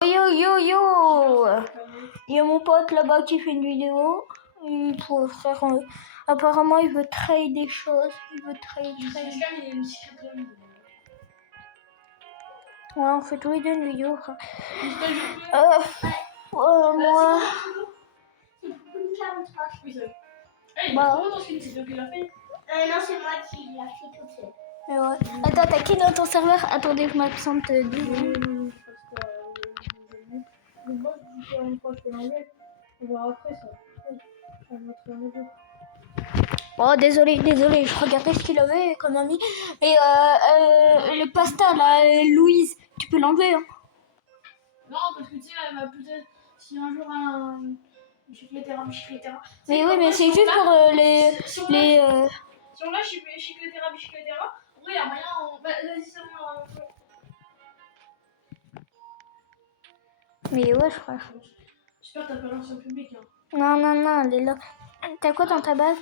Yo yo yo! Il y a mon pote là-bas qui fait une vidéo. Il faut faire. Apparemment, il veut trade des choses. Il veut trade. Ouais, on fait tous les deux une vidéo. Moi. Bah. Non, c'est moi qui l'ai fait toute seule. Mais ouais. Attends, t'as qui dans ton serveur? Attendez, je m'absente 2 secondes. Oh, désolé, je regardais ce qu'il avait comme ami. Et le pasta là, Louise, tu peux l'enlever hein? Non, parce que tu sais, elle va peut-être, si un jour un Chicletera. Mais oui, mais c'est juste pour les. Si on lâche Chicletera, en vrai, il n'y a rien. Vas-y, c'est bon. Mais ouais, je crois. J'espère que t'as pas lancé au public. Hein. Non, elle est là. T'as quoi dans ta base?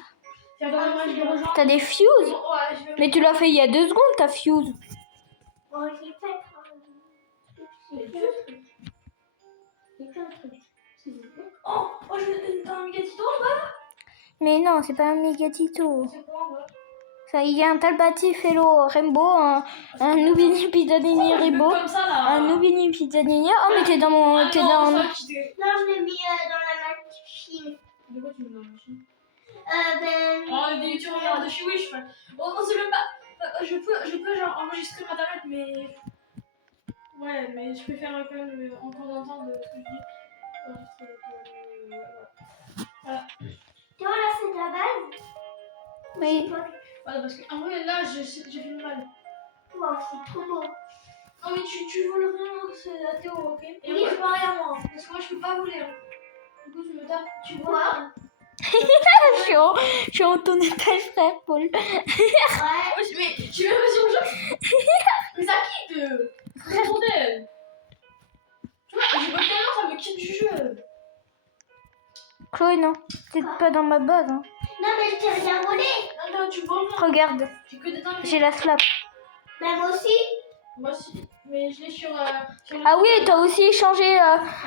T'as des fuses? Ouais, mais tu l'as fait il y a 2 secondes, ta fuse. Oh, j'ai fait. Oh, t'as un Megatito là-bas? Mais non, c'est pas un Megatito. C'est quoi en bas? Ça, il y a un Talbati Fellow Rainbow, un Nubini Pizzanini Rainbow, un Nubini Pizzanini. Oh, mais t'es dans mon. Non, T'es dans. non, je l'ai mis dans la machine. De quoi tu mets dans la machine? Oh, des tu regardes de chez Wish. On sait même pas. Je peux genre enregistrer ma tablette, mais. Ouais, mais je préfère quand même encore entendre ce que je dis. Voilà. Tu vois là, c'est ta base? Oui. Voilà, parce qu'en vrai, là, j'ai fait le mal. Wow, c'est trop beau. Non, mais tu voles rien, c'est la Théo, ok? Et oui, moi, je pareil à moi, parce que moi, je peux pas voler. Hein. Du coup, tu me tapes, tu voles. Je suis en ton étage, frère, Paul. Ouais. Mais tu veux me sur le jeu? Mais ça quitte. C'est bordel. Tu vois, je veux tellement, ça me quitte du jeu. Chloé, non, t'es pas dans ma base. Hein. Non, mais je t'ai rien volé. Non, tu voles. Regarde, j'ai la slap. Bah, moi aussi. Moi aussi. Mais je l'ai sur Ah oui, t'as aussi changé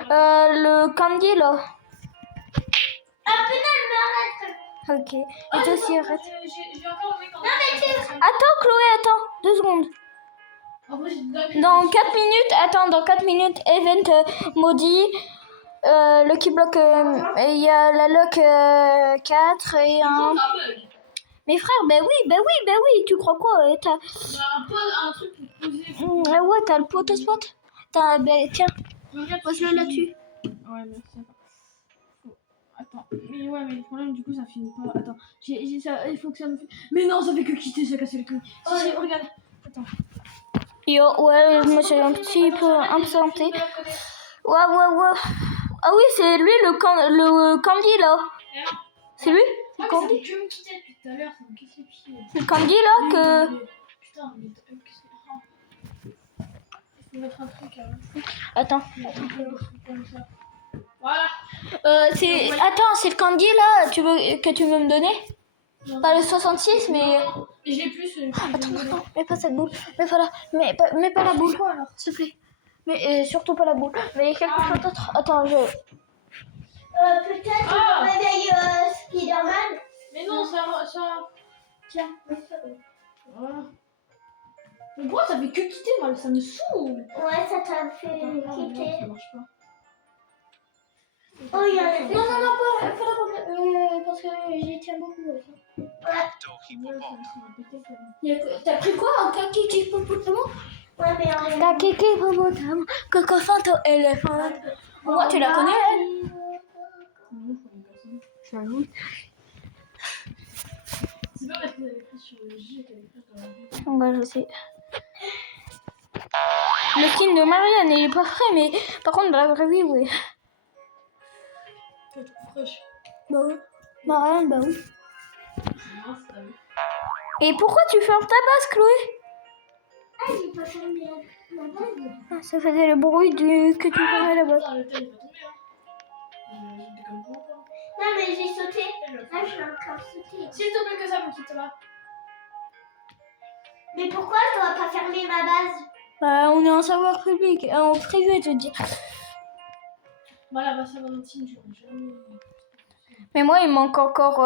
le candy là. Ah, putain, arrête. Ok, et toi aussi arrête. J'ai encore le mec en Attends, Chloé, attends, 2 secondes. Dans 4 minutes, dans 4 minutes, event maudit. Lucky Block, il y a la lock 4 et un. Mais frère, bah oui, tu crois quoi? T'as un truc pour poser. ouais, t'as le pote spot. Bah, tiens, pose-le là-dessus. Ouais, merci. Attends, mais ouais, mais le problème, du coup, ça finit pas. Attends, il faut que ça me fait. Mais non, ça fait que quitter, ça casse les couilles. Si, regarde. Attends. Yo, ouais, moi j'ai un petit peu impatienté. Ouais. Ah oui, c'est lui le candy là. C'est lui? Le candy? Ça fait que me quitter depuis tout à l'heure, ça me casse les pieds. C'est le candy là que. Putain, mais qu'est-ce que. Il faut mettre un truc. Attends. Comme ça. Voilà. Attends, c'est le candy là que tu veux me donner? Non. Pas le 66, mais. Non, mais j'ai plus. Attends, mets pas cette boule. Mets pas la boule, s'il te plaît. Mais surtout pas la boule. Mais quelque chose d'autre. Attends, peut-être on réveille Spider-Man. Mais non, ça. Tiens. Voilà. Mais pourquoi ça fait que quitter, moi? Ça me saoule. Ouais, ça t'a fait quitter. Ça marche pas. Oh, il y a. Non, pas la boule. Parce que j'y tiens beaucoup. Ouais. T'as pris quoi? Un kaki hippopotame? Ouais, mais un kaki hippopotame. Cocofanto éléphant. Moi, tu la connais, elle? Je suis un loup. C'est pas parce que t'avais pris sur le J qu'elle avait pris sur la vie. Ouais, je sais. Le film de Marianne, il est pas frais, mais par contre, dans la vraie vie, oui. C'est trop fraîche. Bah oui. Marianne, bah oui. Non, c'est pas vu. Et pourquoi tu fermes ta base, Chloé? Ah, j'ai pas fermé la base. Ça faisait le bruit que tu fermais la base. Putain, le thème, il va tomber, hein. J'étais comme toi. Non, mais j'ai sauté. Là, je vais encore sauter. S'il te plaît, que ça me quitte là. Mais pourquoi je dois pas fermer ma base? Bah, on est en savoir public, en privé, je dis. Voilà, bah ça va notre team, j'aurais jamais. Mais moi, il manque encore.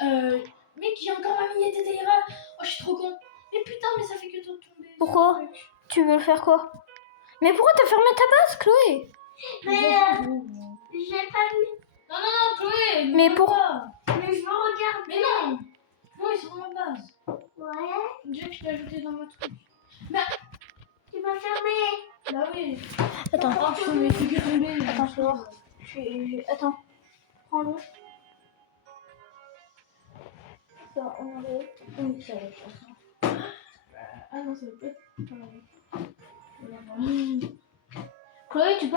Mec, j'ai encore ma mini TTRA. Oh, je suis trop con. Mais putain, mais ça fait que de tomber. Pourquoi? Tu veux faire quoi? Mais pourquoi t'as fermé ta base, Chloé? Mais j'ai pas vu. Non, non, non, Chloé. Mais ne pour- pas. Mais je me regarde. Mais non. Chloé, c'est dans ma base. Ouais. Déjà que je t'ai ajouté dans ma truc. Tu m'as fermé. Bah oui. Attends. Oh, putain, mais fait que tomber. Attends, je vais voir. Attends. Prends-le. Ça, on enlève. Oui, ça va. Ah non, ça va pas être. Chloé, tu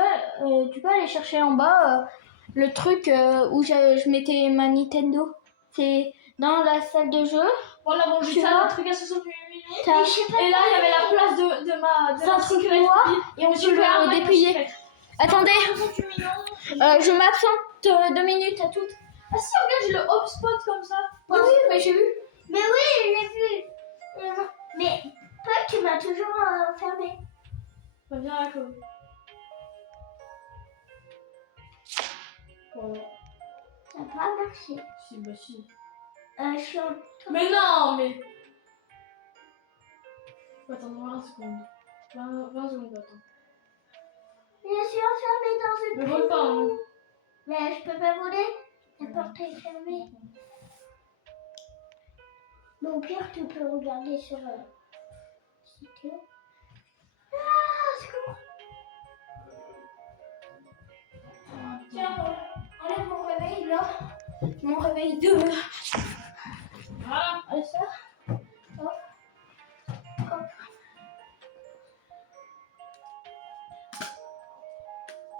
peux aller chercher en bas le truc où je mettais ma Nintendo. C'est dans la salle de jeu. Voilà, bon, j'ai Tu ça, vois le truc à 68 millions. T'as- Mais je sais pas. Et là, il y avait la place de ma. C'est un truc noir et on peut le déplier. Attendez, 68 millions. je m'absente 2 minutes à toutes. Ah si, regarde, j'ai le hotspot comme ça. Oui, mais j'ai vu. Mais oui, j'ai vu. Mais toi, tu m'as toujours fermé. Bah, viens là, Chloé. Voilà. Ça n'a pas marché. Si, bah si. Je suis en... Mais non, mais. Faut attendre 20 secondes. 20 secondes, attends. Je suis enfermée dans une Mais vole pas, hein. Mais je peux pas voler. La porte est fermée. Mais au pire, tu peux regarder sur si tu veux. Ah, c'est cool. Tiens, enlève mon réveil là. Mon réveil de. Voilà. Allez, ça. Hop. Hop.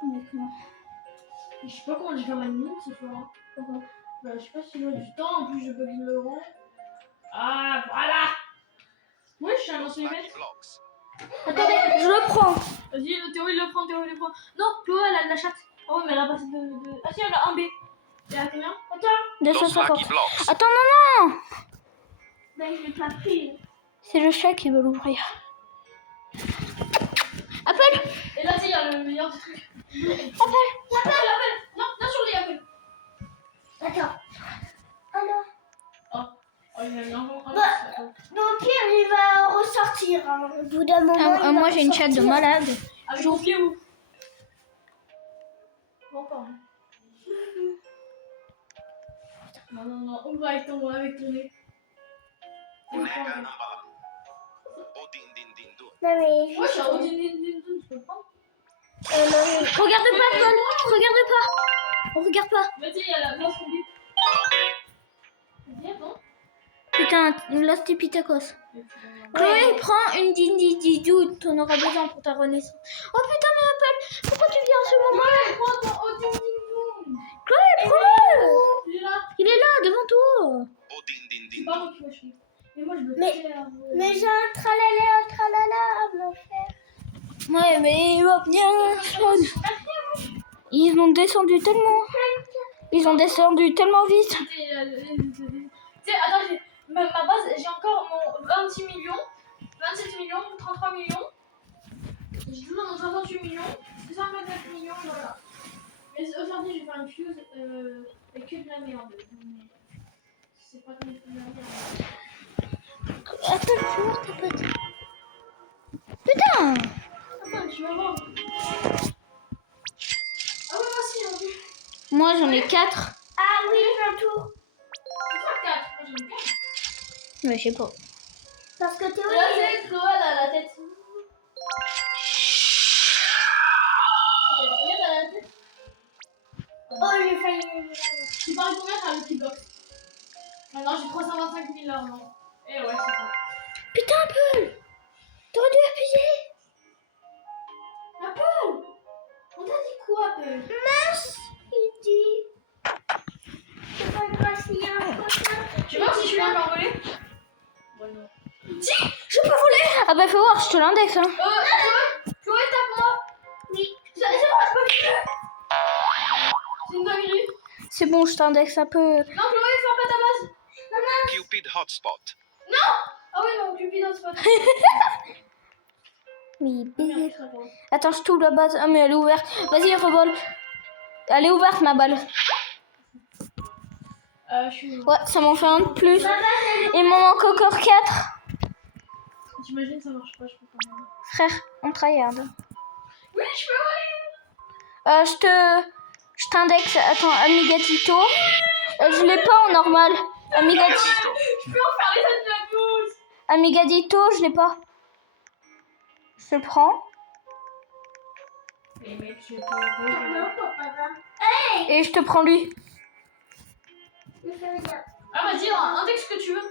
Mais comment? Je sais pas comment j'ai fait ma minute ce soir. Pourquoi? Bah, je sais pas si j'ai du temps, en plus je bug le rang. Ah, voilà. Oui, je suis un ancien maître. Attendez, je le prends. Vas-y, Théo il le prend, Théo il le prend. Non, Chloé elle a de la chatte. Ah ouais, mais elle a passé de. Ah si, elle a un B. Elle a combien? Attends. 250. blocks. Attends, non, non. Mais je l'ai pas pris. C'est le chat qui veut l'ouvrir. Appelle. Et là, tu sais, il y a le meilleur du truc. Appelle. Appelle. Non, non, sur les appels. Attends. Oh non. Oh, il y a un enfant. Bah, Donc, au pire, il va ressortir. Hein. Au bout d'un moment. il va Moi, j'ai une chatte de ressortir. malade. Avec mon pied où? Non, pas. Hein. Non, non, non. Ouvre avec ton nez. Non, mais. Moi, je suis un Odin, tu peux le prendre? Regarde pas, Paul. Regarde pas. On regarde pas. Vas-y, il y a la place complète. Vas-y, attends. Putain, Lost Epithacos. Chloé, prends une dindididou. T'en auras besoin pour ta renaissance. Oh putain, mais appelle. Pourquoi tu viens en ce moment? Ouais, prends ton Odin. Chloé, prends-le. Il est là. Il est là, devant toi. C'est pas moi qui vais jouer. Mais moi, je me Mais- fais. Mais j'ai un tralala à me faire. Ouais, mais il va bien. Ils ont descendu tellement. Ils ont descendu tellement vite. Tu sais, attends, ma base, j'ai encore mon 26 millions, 27 millions, 33 millions. J'ai toujours mon 68 millions, 224 millions, voilà. Mais aujourd'hui, je vais faire une fuse avec que de la merde. C'est pas comme de la merde. Attends, tu vois ta pote. Putain. Attends, tu vas voir. Ah ouais, moi aussi, j'en ai vu. Moi, j'en ai 4. Ah oui, j'ai un tour. C'est quoi 4? Moi, j'en ai 4. Mais je sais pas. Parce que Théo. Et là, c'est Chloé, elle a la tête. Regarde, elle a la tête. Oh, j'ai failli. Tu parles combien t'as le petit box? Maintenant, j'ai 325 000 là, non? Eh ouais, c'est ça. Putain, Paul. T'aurais dû appuyer. Apple! On t'a dit quoi, Apple? Mince, il dit. C'est pas grave s'il y a un prochain. Tu vois si je suis un envolé? Bon, non. Je peux voler. Ah bah, faut voir, je te l'indexe. Hein. Chloé, tape-moi! Oui. C'est bon, je peux plus! C'est une dinguerie! C'est bon, je t'indexe un peu. Non, Chloé, ferme pas ta base! Cupid hotspot. Ah oui, non, Cupid hotspot. Mais baiser. Attends, je t'ouvre la base. Ah, mais elle est ouverte. Vas-y, revole. Elle est ouverte, ma balle. Ouais, ça m'en fait un de plus. Il m'en manque encore 4. T'imagines, ça marche pas, je peux pas. Frère, on tryhard. Oui, je peux, Je t'indexe. Attends, Amigatito. Je l'ai pas en normal. Amigatito. Je peux en faire les autres de la douce. Amigadito, je l'ai pas. Je le prends. Mais mec, je Non, papa. Et je te prends lui. Ah, vas-y, index que tu veux.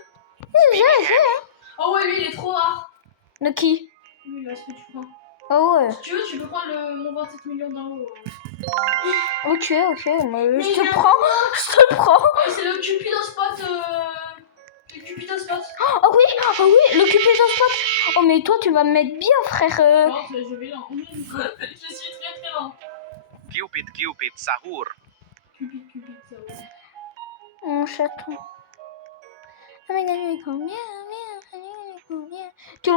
J'ai. Oh ouais, lui, il est trop rare. De qui? Lui, là, ce que tu prends. Oh ouais. Si tu veux, tu peux prendre mon 27 millions d'en haut. Ok. Mais je te prends. Je te prends. Oh, c'est le Cupido Spot. Le Cupido Spot. Oh oui, le Cupidon Spot. Oh mais toi tu vas me mettre bien frère. Non, je vais lent. Je suis très très lent. Cupid, sahur. Cupid, ça va. Mon chaton. Tu le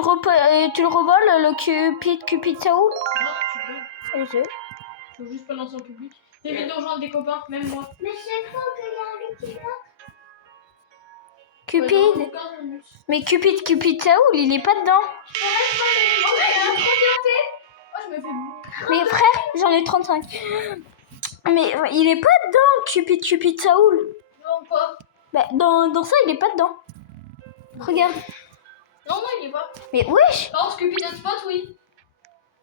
revoles le Cupid Saoul? Non, tu veux. Faut juste pas lancer en public. T'évites de rejoindre des copains, même moi. Mais c'est quoi qu'il y a un qui là? Cupid. Ouais, dans 15 minutes. Mais Cupid Saoul il est pas dedans. Oh, mais il a 31 T. Oh, je me fais. Mais frère, j'en ai 35. Mais il est pas dedans Cupid Saoul. Non, quoi? Bah dans ça il est pas dedans. Regarde. Non, il est pas. Mais wesh. Par contre, Cupid Spot, oui.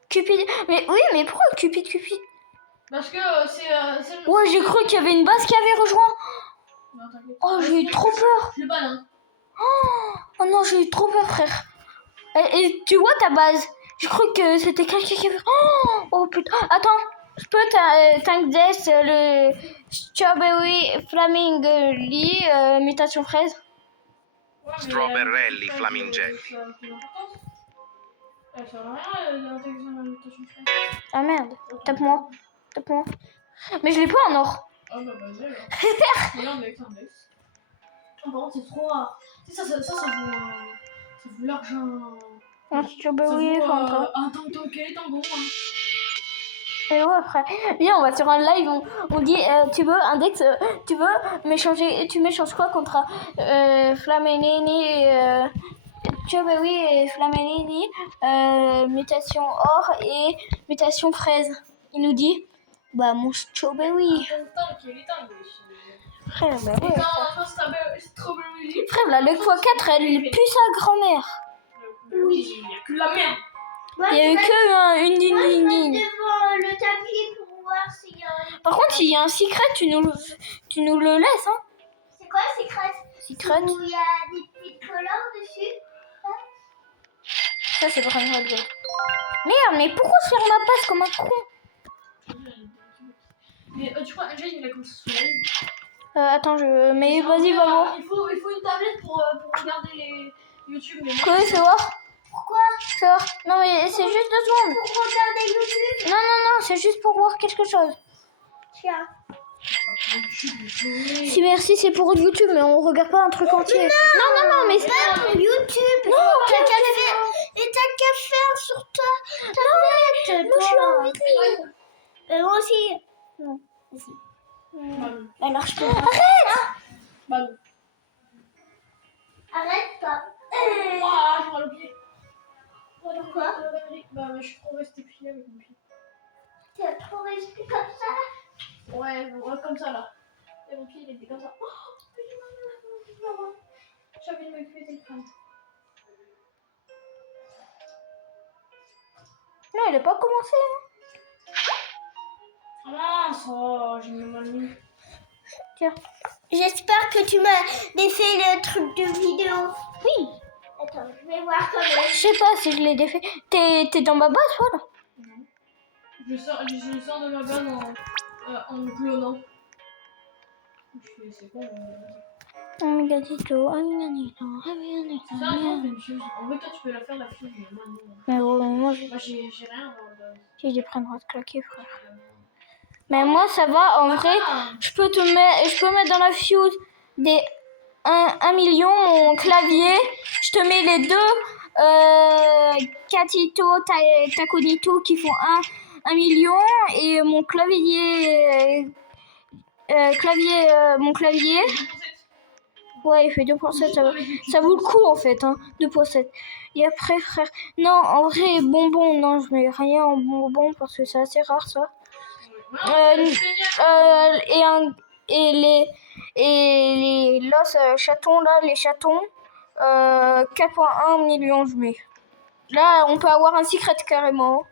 Cupid. Mais oui, mais pourquoi Cupid? Parce que c'est le. Ouais, j'ai cru qu'il y avait une base qui avait rejoint. Non, t'inquiète. Oh, j'ai eu trop peur. Je le banne, hein. Oh non, j'ai eu trop peur, frère. Et tu vois ta base? Je crois que c'était quelqu'un qui avait... Oh putain. Attends, je peux t'index le Strawberry Flamingelli mutation fraise? Ouais, mais, Strawberry ça, Flamingelli. ça a plus d'importance. Ça sert à rien l'intégration de la mutation fraise. Ah merde, tape-moi. Mais je l'ai pas en or. Ah bah vas-y alors. Regarde avec l'index. Oh, par contre, c'est trop rare. Tu sais, ça vaut l'argent. Un Strawberry Ça vaut Fanta. un tango, quel est tango, hein. Et ouais, frère. Viens, on va sur un live, on dit, tu veux, index, tu veux m'échanger, tu m'échanges quoi contre Flamenini, Strawberry et Flamenini, mutation or et mutation fraise. Il nous dit, bah mon Strawberry. Quel est tango, wesh. Frère, bah ouais. Attends, Strawberry. Frère, la Luc x4, elle pue sa grand-mère. Oui, il n'y a que la merde. Il y a eu que une Moi, je ligne. passe devant le tapis pour voir s'il y a un... Par contre, s'il y a un secret, tu nous le laisses, hein. C'est quoi secret? Secret. Où il y a des petites couleurs dessus? Ça, c'est vraiment relevé. Merde, mais pourquoi je ferme ma passe comme un con? Mais tu crois, Angel, il a commencé sur la ligne. Attends, mais vas-y, va voir. Il faut une tablette pour regarder les YouTube. Mais Quoi, fais voir. Pourquoi? Fais voir. Non, mais c'est juste 2 secondes. Pour regarder YouTube? Non, c'est juste pour voir quelque chose. Tiens. Si merci, c'est pour YouTube, mais on regarde pas un truc entier. Non, mais c'est... Pas pour YouTube. Non, T'as qu'à faire... Et t'as qu'à faire sur ta tablette. Moi, j'ai envie de lire. Moi aussi. Non. Bah, Elle marche pas. bah non. Arrête pas. Ah, j'ai mal au pied. Pourquoi? Bah, je suis trop restée pliée avec mon pied. T'as trop resté comme ça? Ouais, comme ça là. Et mon pied il était comme ça. Oh, j'ai mal. J'avais une cuisse et crainte. Non, elle a pas commencé. Ah, ça, j'ai mal mis. Tiens. J'espère que tu m'as défait le truc de vidéo. Oui. Attends, je vais voir quand même. Je sais pas si je l'ai défait. T'es dans ma base, voilà. Non. Je sors de ma base en clonant. C'est bon. Amigadito. C'est ça, non, une fuse. En vrai, toi, tu peux la faire, la fuse. Mais moi, non. Mais moi, Moi, j'ai rien. j'ai des prendre de claquer, frère. Mais moi, ça va, en vrai, je peux mettre dans la fuse des 1 million mon clavier. Je te mets les deux Catito, Taconito qui font 1 million et mon clavier, mon clavier, ouais, il fait 2,7, ça vaut le coup en fait, hein, 2,7. Et après, frère, non, en vrai, bonbons, non, je mets rien en bonbons parce que c'est assez rare ça. Et les los chatons là, les chatons, 4,1 millions je mets. Là, on peut avoir un secret carrément.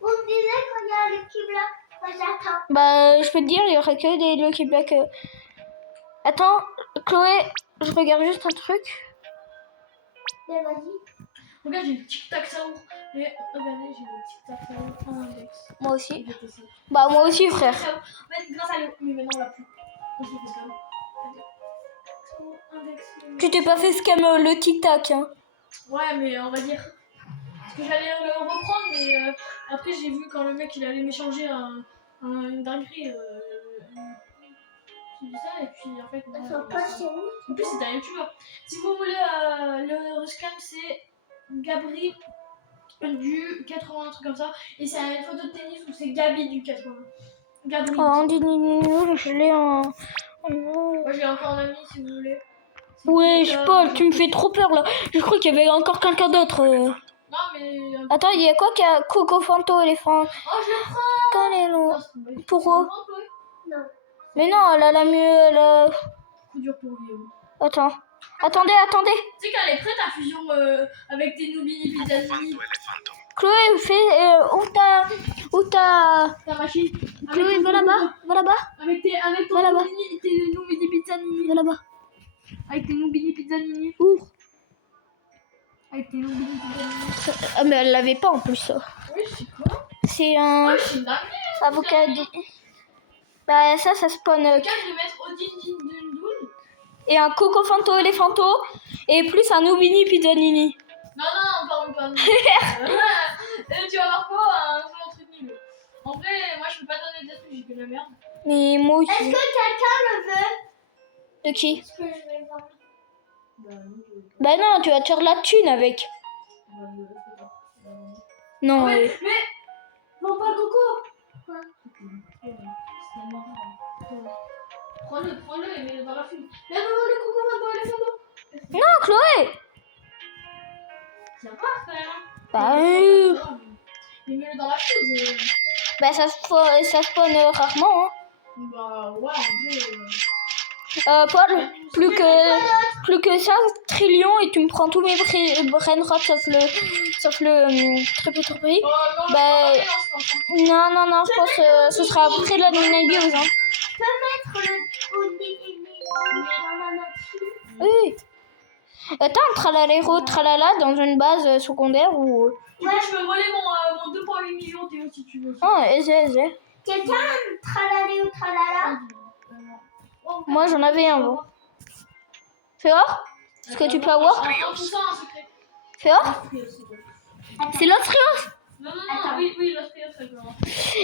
Vous me disiez qu'il y a un Lucky Block. Moi, j'attends. Bah, je peux te dire, il y aurait que des Lucky Block. Attends, Chloé, je regarde juste un truc. Mais vas-y. Regarde, j'ai le tic-tac Saour. Mais regardez, j'ai le tic-tac Saour en index. Moi aussi. Bah, moi aussi, frère. En fait, grâce à lui, mais maintenant on l'a plus. On s'est fait scam. Index. Tu t'es pas fait scam le tic-tac, hein. Ouais, mais on va dire. Parce que j'allais le reprendre, mais après j'ai vu quand le mec il allait m'échanger une dinguerie. J'ai dit ça, et puis en fait. Attends, pas chez nous. En plus, c'est un youtubeur. Si vous voulez le scam, c'est Gabri du 80, un truc comme ça. Et c'est une photo de tennis où c'est Gabi du 80. Gabri. Oh, on dit je l'ai en. Moi j'ai encore un ami si vous voulez. Ouais, je Paul, tu me fais trop peur là. Je crois qu'il y avait encore quelqu'un d'autre. Non, mais. Attends, il y a quoi qu'il y a Coco Fanto éléphant. Oh, je le prends. Quand les lots. Pourquoi? Non. Mais non, elle a la mieux. Coup dur pour lui. Attends. Attendez. Tu sais qu'elle est prête à fusion avec tes Nubini Pizzazzi. Fanto Elefanto. Chloé, fais. Où t'as. Ta machine. Chloé, va là-bas. Avec ton Va là-bas. Nubini Pizzanini. Va là-bas. Avec tes Nubini Pizzanini. Où? Avec tes Nubini Pizzanini. Ah, mais elle l'avait pas en plus. Ça. Oui, je sais quoi. C'est un Oh, c'est une dinguerie. avocat. Bah, ça spawn. Je vais mettre Odile Dindoul. Et un Coco Fanto éléphanto. Et plus un Nubini Pizzanini. Non, pardon, pas. Tu vas voir quoi, un truc nul. En vrai, moi je peux pas donner des trucs, j'ai que de la merde. Mais moi aussi. Est-ce que quelqu'un le veut? De qui? Est-ce que je vais le vendre? Bah non, tu vas te faire de la thune avec. Non. Mais non, pas le coco. Quoi? C'est marrant. Prends-le et mets-le dans la file. Mais non, le coco va dans les photos. Non, Chloé. C'est sympa quand même. Bah, Mais mets-le dans la chose. bah ça spawn rarement. Hein. Bah ouais, en vrai. Paul, plus que 5 trillions et tu me prends tous mes brainrots sauf le triple turbi. Oh non, Bah, je non, je pense que ce sera après la Night Bios. Hein. Je peux mettre le dans la machine? Oui. T'as un tralalero tralala dans une base secondaire ou. Tu peux, je peux voler mon 2,8 millions Théo si tu veux. Oh, aisé. Quelqu'un tralala ou tralala? Moi j'en avais un bon. Fais voir. Est-ce que tu peux avoir? Tout ça, un secret. Fais voir. C'est l'autre Rios. Non, oui, l'Astrios, ça peut avoir.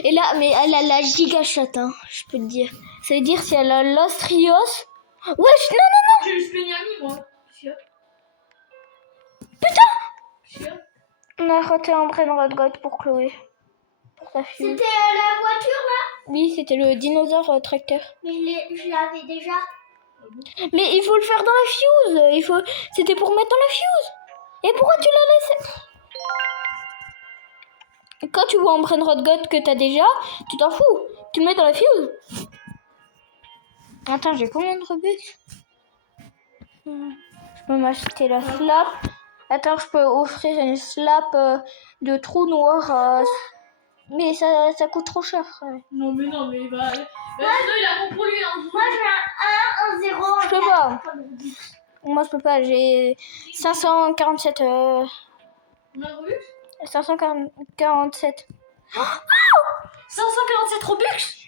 Et là, mais elle a la giga chatte, hein, je peux te dire. Ça veut dire si elle a Lost Rios. Wesh, non. J'ai le Speniami, moi. Chiot. Putain. Chiot. On a raté un brain god pour Chloé. Pour sa fille. C'était la voiture là? Oui, c'était le dinosaure tracteur. Mais je l'avais déjà. Mais il faut le faire dans la fuse. C'était pour mettre dans la fuse. Et pourquoi tu l'as laissé? Quand tu vois un brain god que t'as déjà, tu t'en fous. Tu le mets dans la fuse. Attends, j'ai combien de Robux? Je peux m'acheter la slap. Attends, je peux offrir une slap de trou noir. Mais ça coûte trop cher. Ouais. Non, mais il va. Il a bon pour lui, hein. Moi j'ai un 1, un 0, un Je peux 4. pas. Moi, je peux pas. J'ai 547. On a Robux 547. 547 Robux.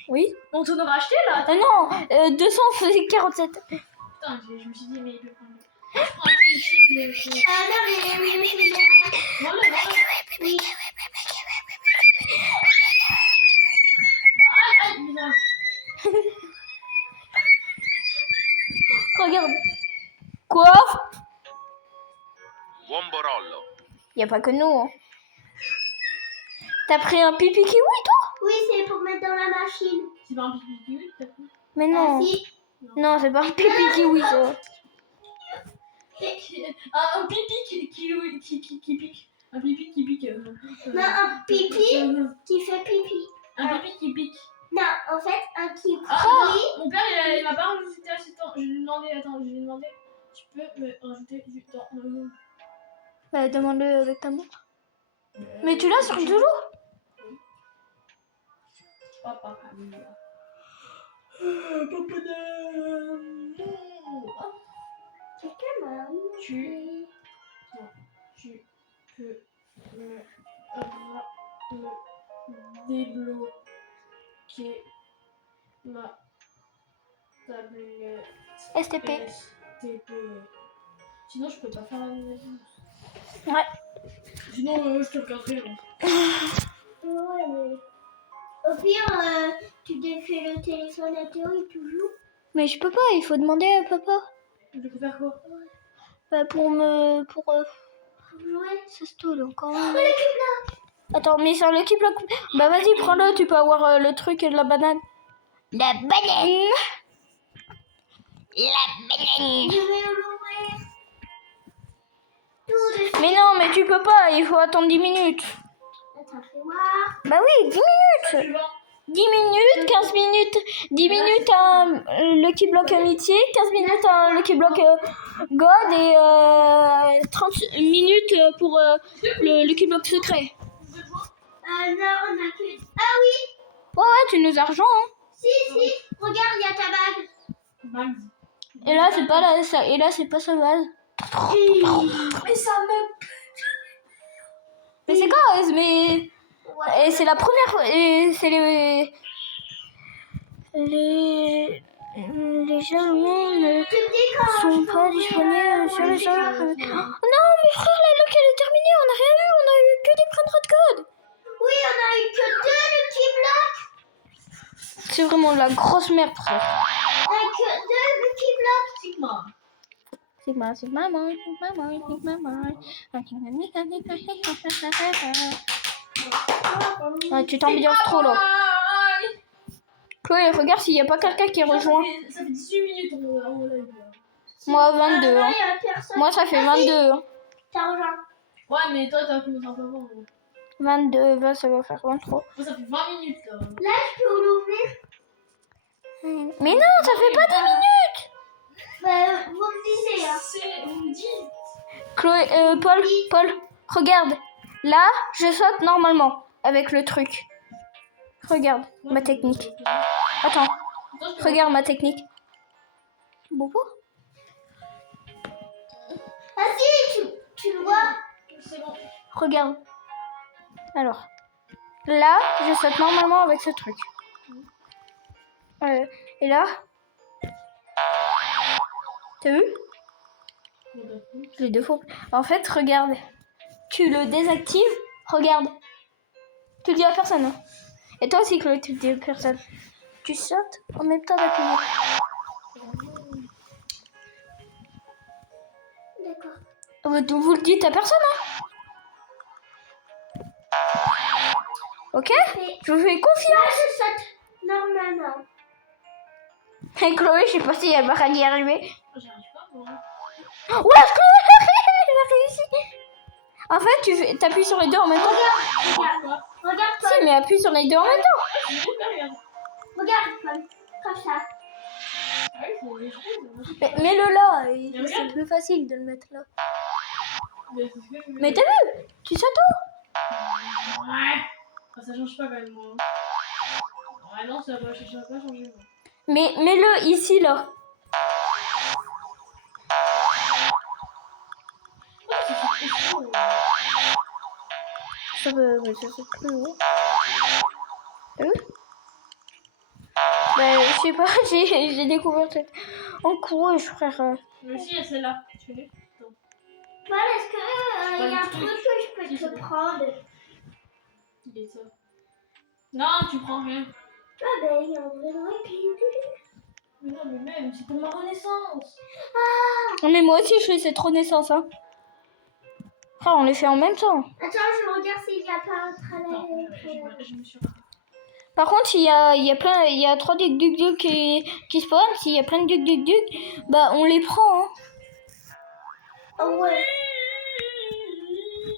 Oui. On t'en aura acheté là? Non, 247. Putain, je me suis dit, mais il peut prendre. Je prends un petit chip, mais. Non, mais je me suis dit. Voilà. Oui. Aïe, mais Regarde. Quoi? Y a pas que nous. Hein. T'as pris un pipi kiwi, toi? Oui, c'est pour mettre dans la machine. C'est pas un pipi kiwi, t'as pris? Mais non. Ah, si. Non, c'est pas un pipi kiwi, ça. Un pipi qui pique. Un pipi qui pique. Non, un pipi qui fait pipi. Un pipi qui pique. Non, en fait, un qui Ah, prend. mon père, il m'a pas rajouté assez de temps. Je lui ai demandé, tu peux me rajouter du temps. Bah, demande-le avec ta montre. Mais tu l'as sur le jour? Papa. C'est quand même. Tu peux me débloquer ma tablette STP. STP. Sinon, je peux pas faire la maison. Ouais. Sinon, je te regarderai. Ouais, mais. Au pire, tu défais le téléphone à Théo et tu joues. Mais je peux pas, il faut demander à papa. Je peux faire quoi? Bah, pour jouer. ça se tourne encore. Attends, mais c'est un Lucky Block. Bah, vas-y, prends-le, tu peux avoir le truc de la banane. La banane. La banane. Je vais l'ouvrir. Tout de suite. Mais non, mais tu peux pas, il faut attendre 10 minutes. Attends, fais voir. Bah oui, 10 minutes. 10 minutes, 15 minutes, 10 minutes un Lucky Block amitié, 15 minutes un Lucky Block God et 30 minutes pour le Lucky Block secret. Non, on a que. Ah oui! Ouais, tu nous as rejoint. Hein. Si, regarde, il y a ta bague. Et là, c'est pas et là, c'est pas sa base. Mais ça me. Mais c'est quoi? Mais et c'est la première. Et c'est les jalons ne sont pas disponibles sur le serveur. Oh non, mais frère, la lock elle est terminée. On a rien eu. On a eu que des prendras de code. Oui, on a eu que 2 petits blocs. C'est vraiment la grosse merde, frère. On a que 2 petits blocs. Sigma. Ouais, tu t'ambiances trop là. Chloé, regarde s'il n'y a pas quelqu'un qui rejoint. Ça fait 18 minutes en live. Moi, 22. Là, Hein. il y a personne. Moi, ça fait 22. Hein. T'as rejoint. Ouais, mais toi, t'as commencé un peu avant. 22, 20, ça va faire 23. Moi, ça fait 20 minutes là. Là, je peux l'ouvrir. Mais non, ça fait pas 10 minutes. Bah, vous me disiez, hein. Vous me dites. Chloé, Paul, regarde. Là, je saute normalement avec le truc. Regarde ma technique. Attends, regarde ma technique. Beaucoup. Ah si, tu le vois. C'est bon. Regarde. Alors, là, je saute normalement avec ce truc. Et là, t'as vu? Je l'ai 2 fois. En fait, regarde. Tu le désactives. Regarde. Tu le dis à personne. Hein. Et toi aussi, Chloé, tu le dis à personne. Tu sautes en même temps d'appuyer. D'accord. Vous le dites à personne, hein? Ok? Je vous fais Là, confiance. je saute normalement. Et Chloé, je sais pas si elle va y arriver. J'arrive pas, moi. Ouais, Chloé, elle a réussi. En fait, tu appuies sur les deux en même temps. Regarde, Si, Paul. mais appuie sur les deux en même temps. Regarde, Paul. Comme ça. Mets-le là, c'est plus facile de le mettre là. Mais t'as vu? Tu sautes où? Ouais. Ça change pas quand même, moi. Ouais, non, ça va pas changer, moi. Mais mets-le ici là. Ça fait plus haut. T'as vu? Bah, je sais pas, j'ai découvert cette... En courage, frère. Mais aussi, il y a celle-là. Tu veux? Paul, est-ce que y a un truc que je peux te prendre? Il est ça. Non, tu prends rien. Ah ben, il y a un vrai Mais non, mais même, c'est pour ma renaissance. Non, mais moi aussi, je fais cette renaissance. Hein. Frère, on les fait en même temps. Attends, je regarde s'il n'y a pas un Non, travail. je me suis... Par contre, il y a 3 duc qui spawnent. S'il y a plein de duc, bah on les prend. Hein. Oh ouais.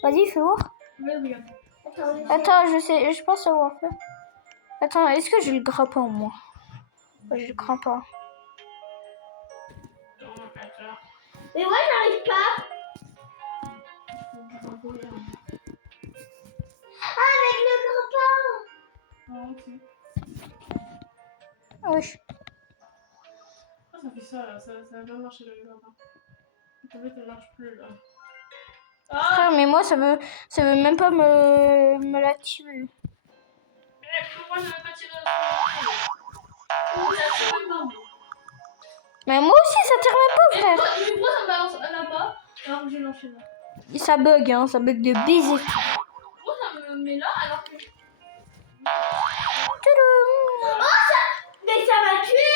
Vas-y, fais voir. Mais oui, Attends, je pense savoir faire. Attends, est-ce que j'ai le grappin moi? Je le crains pas. Mais moi, j'arrive pas. Ah, avec le grappin. Wesh. Ça fait ça, là. Ça va pas marcher le grappin. Ça ne marche plus, là. Frère, mais moi ça veut même pas me l'activer. Mais pourquoi je ne vais pas tirer ça tire même pas. Mais moi aussi ça tire même pas, frère. Mais pourquoi ça me balance un appât alors que j'ai lancé là? Ça bug, hein, ça bug de baiser. Pourquoi ça me met là alors que... Tadam. Oh, ça... Mais ça m'a tué.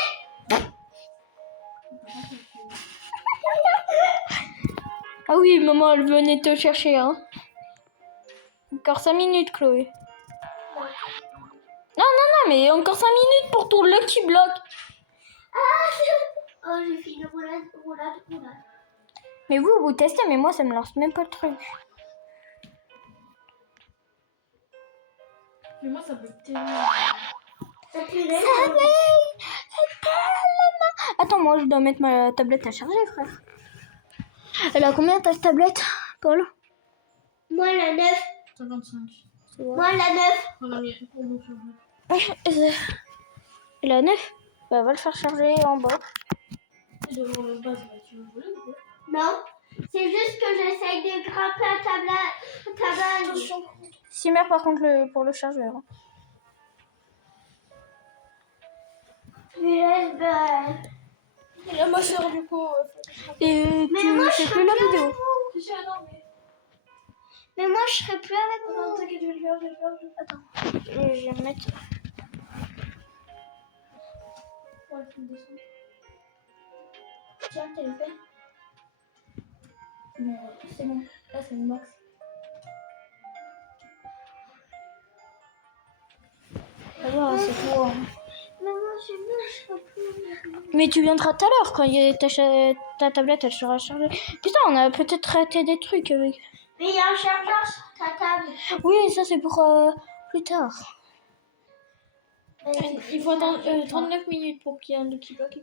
Ah oui, maman, elle venait te chercher, hein. Encore 5 minutes, Chloé. Non, mais encore 5 minutes pour ton lucky block. Ah, oh, j'ai fait une roulade. Mais vous testez, mais moi, ça me lance même pas le truc. Mais moi ça peut tellement... Ça fait l'air. Attends, moi, je dois mettre ma tablette à charger, frère. Elle a combien ta tablette, Paul? Moi, la 9. 55. Moi, la 9. On a mis pour mon changer. Elle a 9. Bah, va le faire charger en bas. Et devant le bas, tu veux voler ou quoi? Non. C'est juste que j'essaye de grimper à ta balle. 6 mètres, par contre, pour le chargeur. Et là, ma soeur, du coup... Et Mais tu moi, fais je plus la vidéo. Mais moi, je serai plus avec Non, vous. t'inquiète, je vais le faire. Attends. Je vais mettre... Ouais, il faut me descendre. Tiens, t'as le fait. Mais c'est bon. Là, c'est le max. Ça va, c'est tout. Hein. Mais moi, je serai plus avec vous. Mais tu viendras tout à l'heure quand ta tablette elle sera chargée. Putain, on a peut-être raté des trucs avec. Mais il y a un chargeur sur ta table. Oui, ça c'est pour plus tard. Il faut attendre 39 minutes pour qu'il y ait un petit bloc.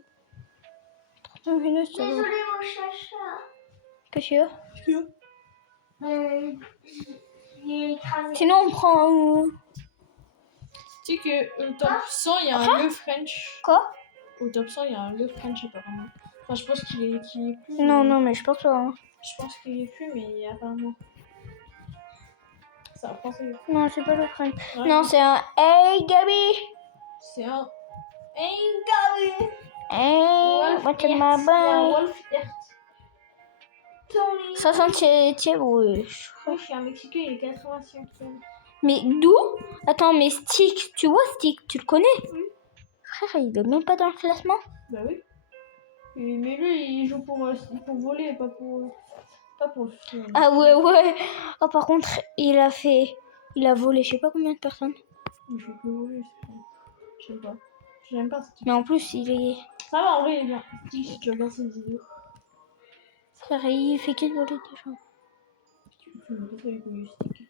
30 minutes, ça va. Désolée, mon chacha. Qu'est-ce qu'il y a? J'ai écrasé. Sinon, on prend. Tu sais que au top 100, il y a un Le French. Quoi? Au top 100, il y a un Le French apparemment. Enfin, je pense qu'il est plus. Non, mais je pense pas. Hein. Je pense qu'il est plus, mais apparemment. C'est un français. Non, c'est pas le French. Ouais. Non, c'est un Hey Gabi! C'est un. Gabi! Hey, what's in my brain? Wolf Earth. Tony! 67ème, oui. Oui, je suis un Mexicain, il est 85ème. Mais d'où? Attends, mais Stick, tu vois Stick, tu le connais? Frère, il est même pas dans le classement. Bah oui. Mais lui, il joue pour voler, pas pour. Pas pour le film. Ah ouais. Oh, par contre, il a volé je sais pas combien de personnes. Il joue que voler, je sais pas. J'aime pas ce type. Mais en plus, il est... Ça va, en vrai, il est bien. Si tu regardes ses vidéos. Frère, il fait que de voler des gens. Tu peux me dire avec le stick.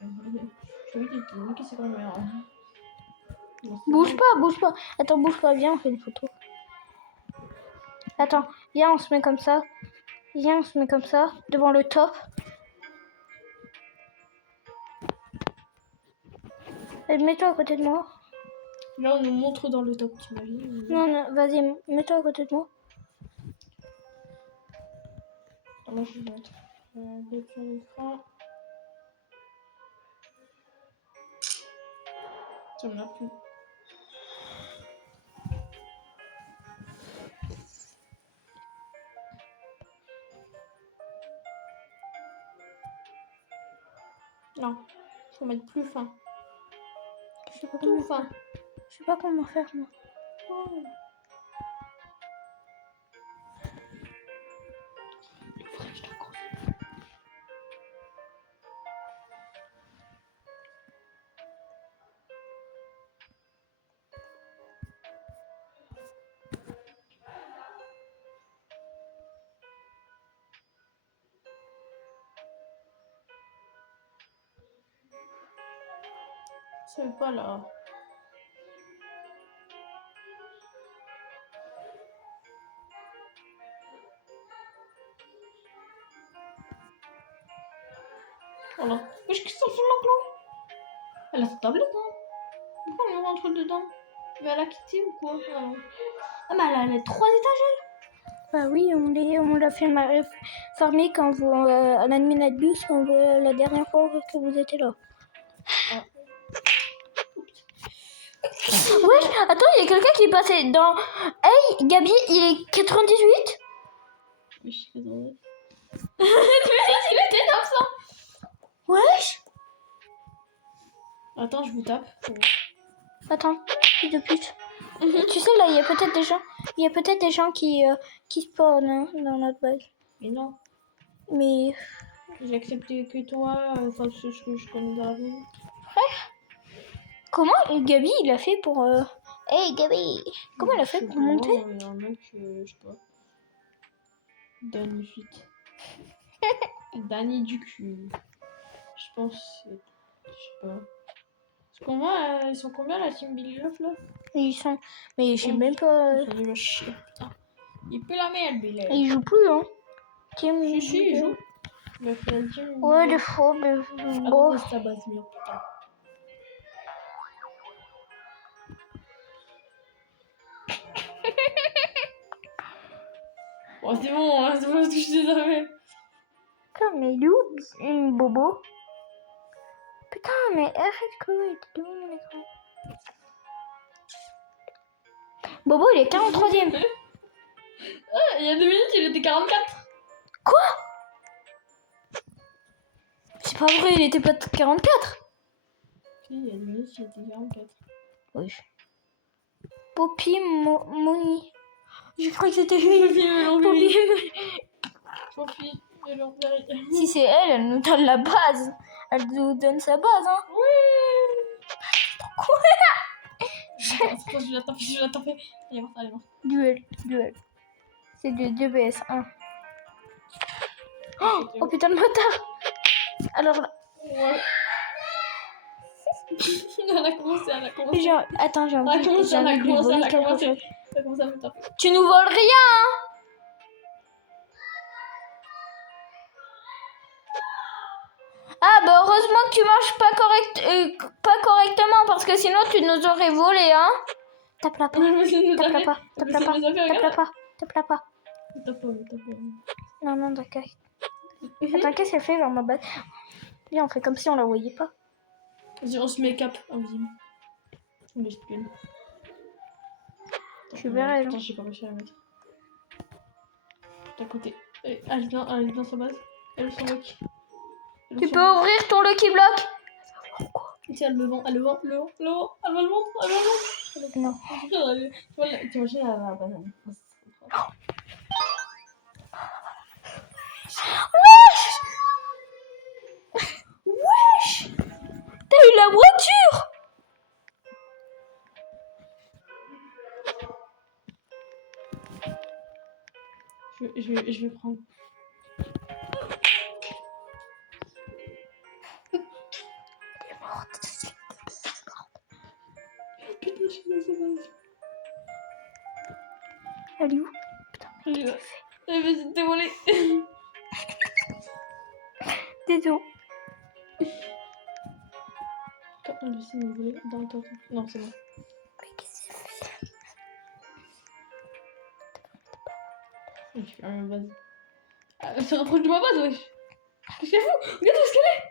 Je vais te dire que c'est quand même. Bouge pas. Attends, bouge pas, viens, on fait une photo. Attends, viens, on se met comme ça. Devant le top. Et mets-toi à côté de moi. Là, on nous montre dans le top, t'imagines? Non, vas-y, mets-toi à côté de moi. Là, je vais mettre sur l'écran. Ça me l'a plu. Non, faut mettre plus fin. Je sais pas Tout comment, fin. je sais pas comment faire, moi. Oh. C'est pas là. Voilà. Mais qu'est-ce que ça fait là? Elle a sa tablette, hein? Pourquoi on rentre dedans? Mais elle a quitté ou quoi? Ah, mais elle a les 3 étages, Bah oui, on l'a fait fermer quand vous, à la nuit de bus, quand la dernière fois que vous étiez là. Ah. Wesh, attends, il y a quelqu'un qui est passé dans... Hey, Gabi, il est 98? Mais je suis désolée. Tu m'as dit qu'il était 900. Wesh. Attends, je vous tape. Attends, fils de pute. Tu sais, là, il y a peut-être des gens qui spawnent hein, dans notre base. Mais non. Mais... J'ai accepté que toi, enfin, ce que je connais dans la vie. Comment Gabi, il a fait pour... Hey, Gabi, comment il a fait pour monter? Il y a un mec, je sais pas. Danny suite. Danny du cul. Je pense, je sais pas. Ils sont combien la team Billy Love là? Ils sont... Mais je sais même pas... Ils sont nuls à chier, putain. Il pue la merde, Billy. Ils jouent plus, hein. Tiens, Si, il joue. Il a fait la team. Ouais, des fois, mais bon. Attends, ça base bien, putain. Oh, c'est bon, hein, c'est bon, je touche des armées. Putain, mais il est où une Bobo? Putain, mais arrête quoi, il était devant mon écran. Bobo, il est 43ème. Ah, il y a 2 minutes, il était 44. Quoi? C'est pas vrai, il était pas 44. Si, il y a 2 minutes, il était 44. Oui. Poppy Moni. Je crois que c'était Poppy Poppy. et l'envers. Si c'est elle, elle nous donne la base. Elle nous donne sa base, hein. Oui. Quoi? Attends, je vais la taper. Elle est morte, elle est morte. Duel. C'est de 2vs1. Oh putain de motard. Alors là. Ouais. Elle a commencé. Genre, attends, j'ai envie de lui voler quelque chose. Elle a commencé à me taper. Tu nous voles rien, hein? Ah bah heureusement que tu manges pas correctement parce que sinon tu nous aurais volé, hein? Tape-la pas. Non, d'accord. Attends, qu'est-ce qu'elle fait vers ma base? Viens, on fait comme si on la voyait pas. Vas-y, on se met cap invisible. On l'espionne. Je suis vers elle. Attends, j'ai pas réussi à la mettre. D'à côté. Elle est dans sa base. Elle est son bloc. Tu peux ouvrir ton Lucky Block? Tiens, elle me vend. Elle va le vendre. Non. T'imagines elle a la banane. Wesh! T'as eu la voiture! Je vais prendre. Elle est morte. Putain, je suis dans sa base. Elle est où? Putain, mais Elle est là. qu'est-ce que Elle va se dévoiler. Désolé. Attends, on essaie de me voler. Attends. Non, c'est bon. Mais qu'est-ce qu'elle fait? Je suis à ma base. Elle se rapproche de ma base, wesh. Qu'est-ce qu'elle fout? Regarde où est-ce qu'elle est.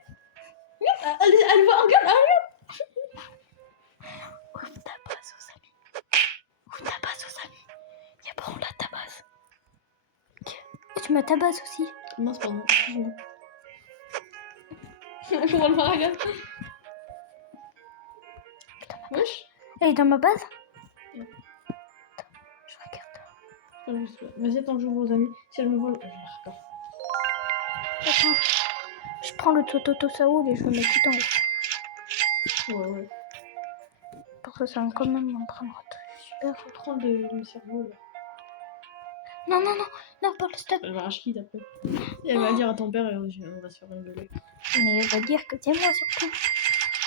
Regarde, elle voit, regarde. Ouvre ta base aux amis. Viens prendre la ta base. Ok. Et tu mets ta base aussi. Mince, pardon. Excuse-moi. Comment le voir, regarde. Wesh. Elle est dans ma base? Ouais. Je regarde. Vas-y, attends, j'ouvre aux amis. Si elle me vole, je la repars. Attends. Je prends le Toto Saoul et je le mets tout en haut. Ouais. Parce que ça va quand même m'en prendre super. Faut prendre le cerveau, là. Non, pas le stop. Elle va racheter après. Et elle va dire à ton père et on va se faire engueuler. Mais elle va dire que c'est moi surtout.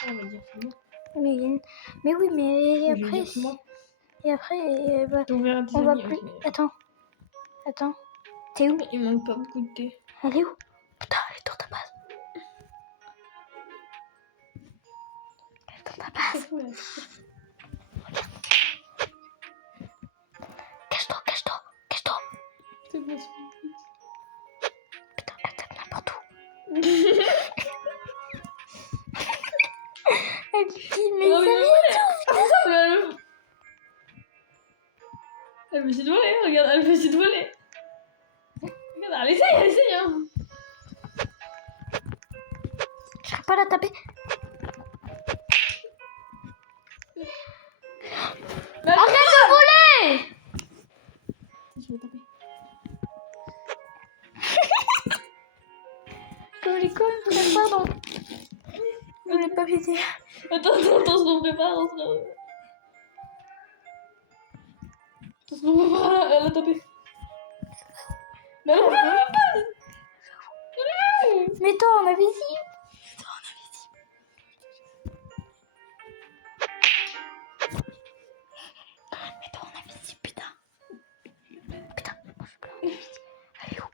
Elle va dire c'est moi. Mais Mais oui, mais Je vais après... dire moi. Et après, bah, On verra tes on va amis, plus... ok. Attends. T'es où? Il manque pas beaucoup de thé. Elle est où? Putain, elle est dans ta base. Elle est dans ta base. C'est fou, là. Cache-toi, cache-toi, cache-toi. C'est bon, Putain, elle tape n'importe où. Elle dit, mais Non, ça mais vient d'où? Elle veut s'y doler, regarde, elle veut s'y doler. Regarde, elle essaye, hein. Je serais pas la taper. Mais Arrête de voler! je vais taper. Comme les connes, pardon. Je voulais pas viser. Attends, on se prépare, on se prépare, elle a tapé. Mais elle a pas. Mets-toi en invisible. Mets-toi en invisible, putain. Putain, moi je suis pas en invisible. Elle est où?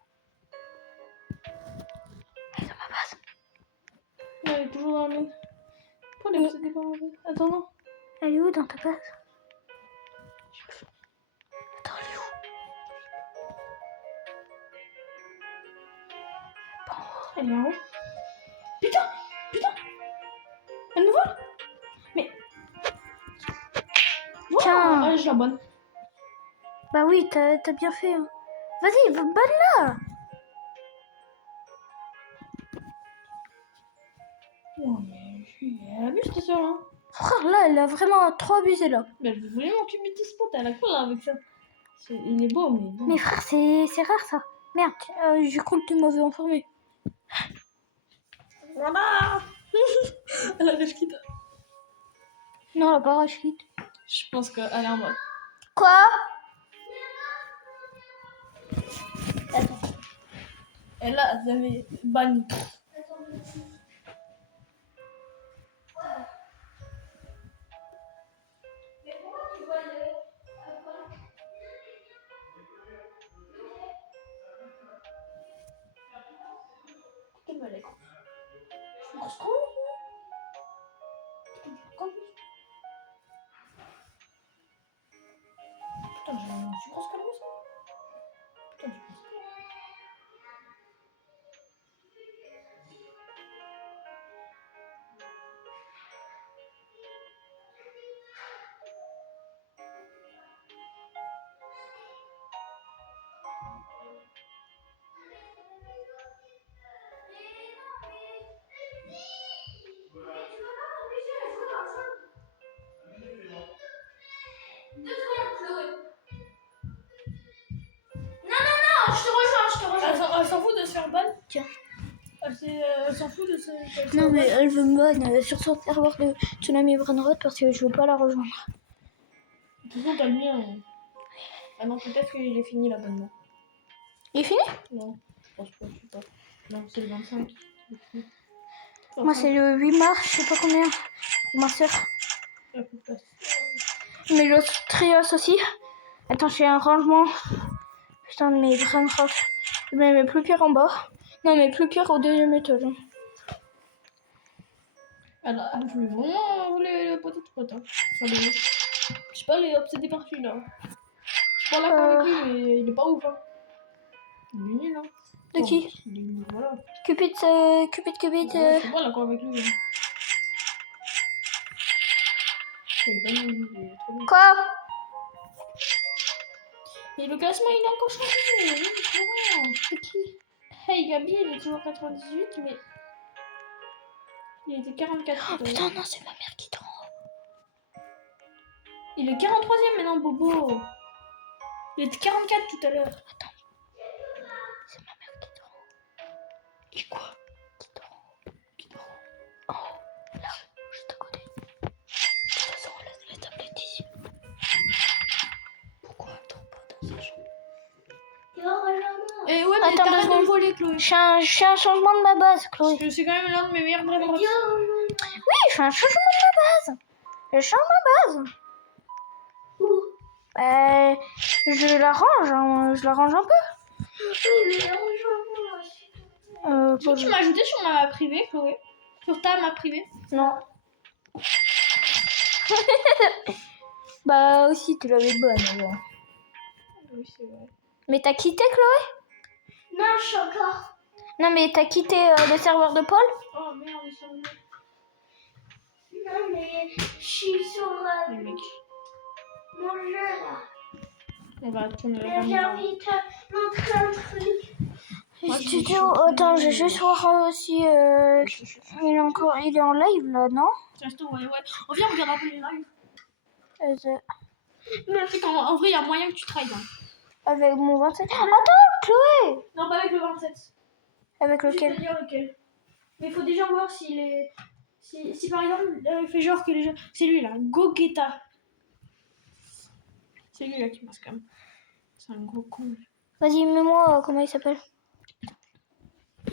Elle est dans ma base. Elle est toujours dans la main. Pourquoi elle est possédée par ma base? Attends, non. Elle est où dans ta base? Attends, elle est où? Elle est en haut. Putain! Elle me vole! Mais. Tiens. Ah, je la bonne. Bah oui, t'as bien fait. Hein. Vas-y, banne-la. Oh, mais elle abuse, cette soeur, hein. Frère, là, elle a vraiment trop abusé, là. Mais je voulais m'occuper de spot, elle a quoi là avec ça? Il est beau, mais bon. Mais frère, c'est rare, ça. Merde, je crois que tu m'avais informé. Voilà. Elle a rage quitte. Non, elle a pas rage quitte. Je pense qu'elle est en mode. Quoi? Elle a avait banni. Putain, je suis grosse comme ça. Putain, je pense pas. Elle s'en fout de se faire ban. Tiens. Elle s'en fout de se faire Non, ban. mais elle veut me ban sur son serveur de Tsunami Brainrot parce que je veux pas la rejoindre. De toute façon, t'as le mien. Ah non, peut-être qu'il est fini l'abonnement. Il est fini? Non, je pense pas, je sais pas. Non, c'est le 25. Moi, c'est le 8 mars, je sais pas combien. Pour ma soeur. Mais l'autre trios aussi. Attends, j'ai un rangement. Putain, mais Brainrot. Mais plus pire en bas. Non, mais plus pire au deuxième étage. Alors, elle voulait vraiment voler le poteau de pote. Hein. Enfin, je sais pas, elle est obsédée par celui-là. Je parle avec lui, mais il est pas ouf. Hein. Il est nul, hein. De Bon, qui? Voilà. Cupid. Ouais, je sais pas, là, quoi, avec lui. Hein. Il est pas nul, il est trop bien. Quoi? Et le classement, il a encore changé. Oui, c'est bon. C'est qui? Hey, Gabi, il est toujours 98, mais... Il était 44. Oh putain, non, c'est ma mère qui tombe. Il est 43ème maintenant, Bobo. Il était 44 tout à l'heure. Attends. C'est ma mère qui tombe. Qui quoi? Qui tombe. En haut, là, juste à côté. De toute façon, la tablette ici. Pourquoi elle tombe pas dans sa chambre? Et ouais, mais Attends, t'as 2 pas secondes. volé, Chloé. Je fais un changement de ma base, Chloé. Parce que c'est quand même l'un de mes meilleurs brefs. Oui, je fais un changement de ma base. Je change ma base. Je la range, hein, je la range un peu. Oui, mais rejoins-moi. Pour- Tu m'as ajouté sur ma map privée, Chloé? Sur ta map privée? Non. Bah aussi, tu l'avais bonne. Mais bon. Oui, c'est vrai. Mais t'as quitté, Chloé? Non, je suis encore. Non, mais t'as quitté le serveur de Paul? Oh merde, ils sont venus. Non, mais je suis sur Les mecs. mon jeu là. On va tourner la Mais j'ai caméra. envie de te montrer un truc. Moi, je Studio, suis en train de- attends, je vais juste voir si il est en live là, non? Resto, ouais. On vient, on regarde un peu les lives. Mais Tu sais qu'en vrai, il y a moyen que tu trades. Hein. Avec mon 27. Attends, Chloé! Non, pas avec le 27. Avec Je vais lequel? te dire lequel. Mais il faut déjà voir s'il est. Si par exemple, il fait genre que les gens. C'est lui là, Gogeta. C'est lui là qui me scam. C'est un gros con. Vas-y, mets-moi comment il s'appelle.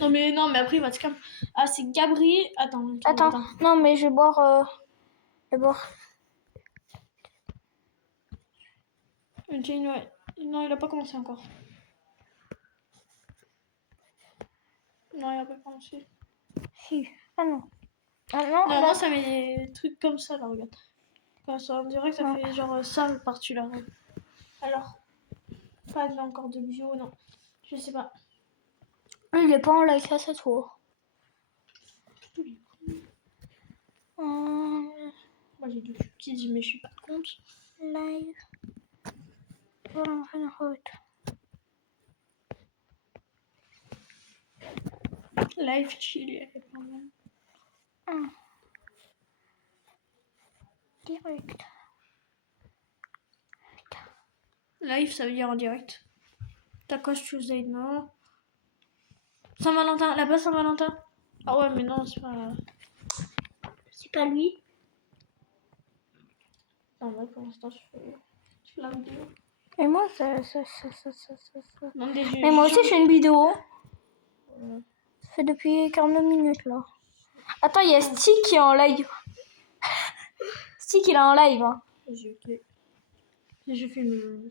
Non, mais après il va te scam. Ah, c'est Gabriel. Attends. Non, mais je vais boire. Je vais boire. Jane, ouais. Non, il a pas commencé encore. Non, il a pas commencé. Si. Ah non. Ah non, Non, là. moi ça met des trucs comme ça là, regarde. Quand ça, on dirait que ça Ouais. fait genre ça par-dessus là. Alors, pas de encore de bio, non. Je sais pas. Lui, il est pas en live, ça se trouve. Moi j'ai du kids, mais je suis pas de compte. Live. Voilà, une route. Live chill, il y a pas mal. Direct. Live, ça veut dire en direct. Tacos Tuesday, non. Saint-Valentin, là-bas Saint-Valentin. Ah ouais, mais non, c'est pas. c'est pas lui. Non, là pour l'instant, je fais la vidéo. Et moi, ça. Non, Mais moi aussi, je fais une vidéo. Ça fait depuis 49 minutes là. Attends, il y a Stick qui est en live. Stick, il est en live. Hein. Je filme.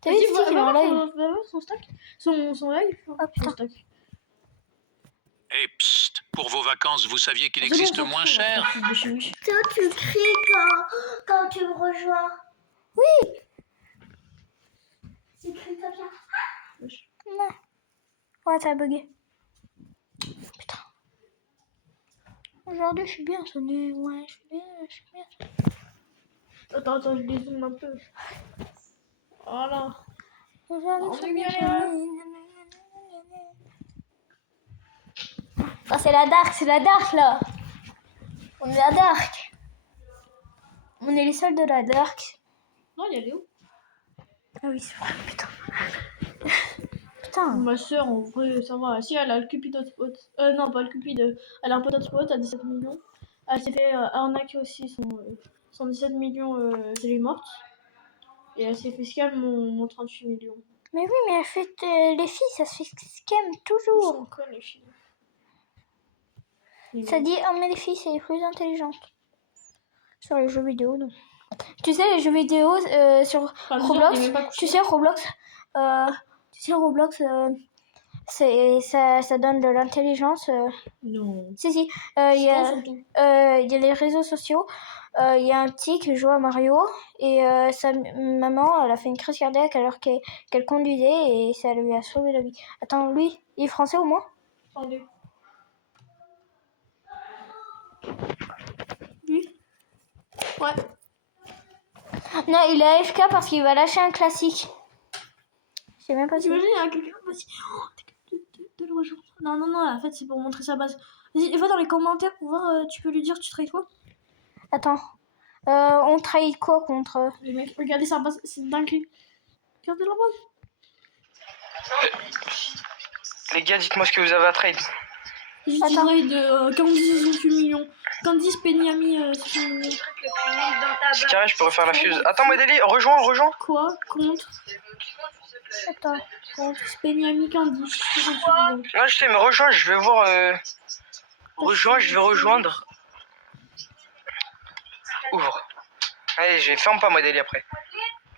T'as vu Stick, il est en live. Son stack. Son live. Ah, putain. Son stack. Et psst, pour vos vacances, vous saviez qu'il C'est bon, existe on s'en moins fout, cher? on s'en fout, oui. Toi, tu cries quand tu me rejoins. Oui. Tu cries comme ça. Non. Ouais, ça a bugué. Putain. Aujourd'hui, je suis bien sonné. Ouais, je suis bien. Attends, je dézoome un peu. Voilà. Aujourd'hui, On je est suis bien bien là. sonné. Ah, c'est la dark là. On est la dark. On est les seuls de la dark. Non, il y a Léo. Ah oui, c'est vrai, putain. Putain. Ma soeur, en vrai, ça va. Si elle a le Cupid hotspot. Non, pas le Cupid. Elle a un pote hotspot à 17 millions. Elle s'est fait arnaquer aussi son 17 millions. Elle est morte. Et elle s'est fait scam mon 38 millions. Mais oui, mais elle fait les filles, ça se fait scam Ils toujours. sont connes, les filles. Ça dit, oh mais les filles, c'est les plus intelligentes. Sur les jeux vidéo, non. Tu sais, les jeux vidéo sur Enfin, disons, Roblox, on est même pas couché. tu sais, Roblox, ça donne de l'intelligence. Non. Si, il y C'est a... con, surtout. Il y a les réseaux sociaux. Il y a un petit qui joue à Mario et sa maman, elle a fait une crise cardiaque alors qu'elle conduisait et ça lui a sauvé la vie. Attends, lui, il est français au moins? Attendez. Lui? Ouais. Non, il est AFK parce qu'il va lâcher un classique. Je sais même pas si... T'imagines, il y a quelqu'un de le rejoindre. Non, en fait, c'est pour montrer sa base. Vas-y, va dans les commentaires pour voir, tu peux lui dire tu trades quoi. Attends, on trahit quoi contre... Les mecs, regardez sa base, c'est dingue. Regardez la base. Les gars, dites-moi ce que vous avez à trade. J'ai Attends. trade Candice 68 millions. Candice Penyami 68 millions. C'est carré, je peux refaire la fuse. Attends, Medeli, rejoins. Quoi? Contre Attends. Penyami Candice 68 millions. Non, je sais, mais rejoins, je vais voir. Rejoins, je vais rejoindre. Ouvre. Allez, ferme pas Modélie après.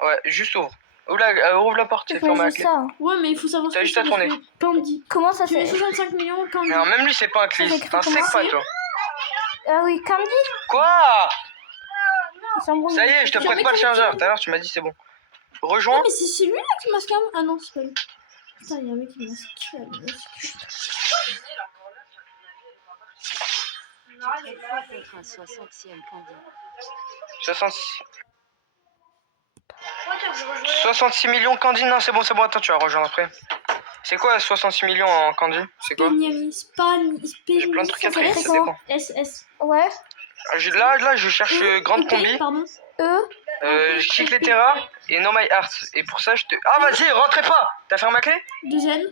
Ouais, juste ouvre. Ouvre la porte, c'est C'est fermé pas à juste clé. ça. Ouais, mais il faut savoir T'as ce que juste c'est à tourner. parce que Candy. Comment ça Tu mets c'est 65 millions Candy. Non, même lui, c'est pas un clé. Ça s'écrit T'es un comment? sec pas, toi. Ah oui, Candy. Quoi? Il s'embrouille. Ça y est, je te prête pas le chargeur. Tout à l'heure, tu m'as dit c'est bon. Non, Rejoins. mais c'est celui-là qui masque un. Ah non, c'est pas lui. Putain, il y a un mec qui masque. Faites un 60e candy. 66 millions Candy. Non, c'est bon, attends, tu vas rejoindre après. C'est quoi 66 millions en Candy? C'est quoi? J'ai plein de trucs à traiter, ça dépend. SS. Ouais. Là, je cherche grande EP, combi. pardon. Chic les Terra et No My Heart. Et pour ça, je te. Ah, vas-y, rentrez pas! T'as fermé la clé? Deuxième.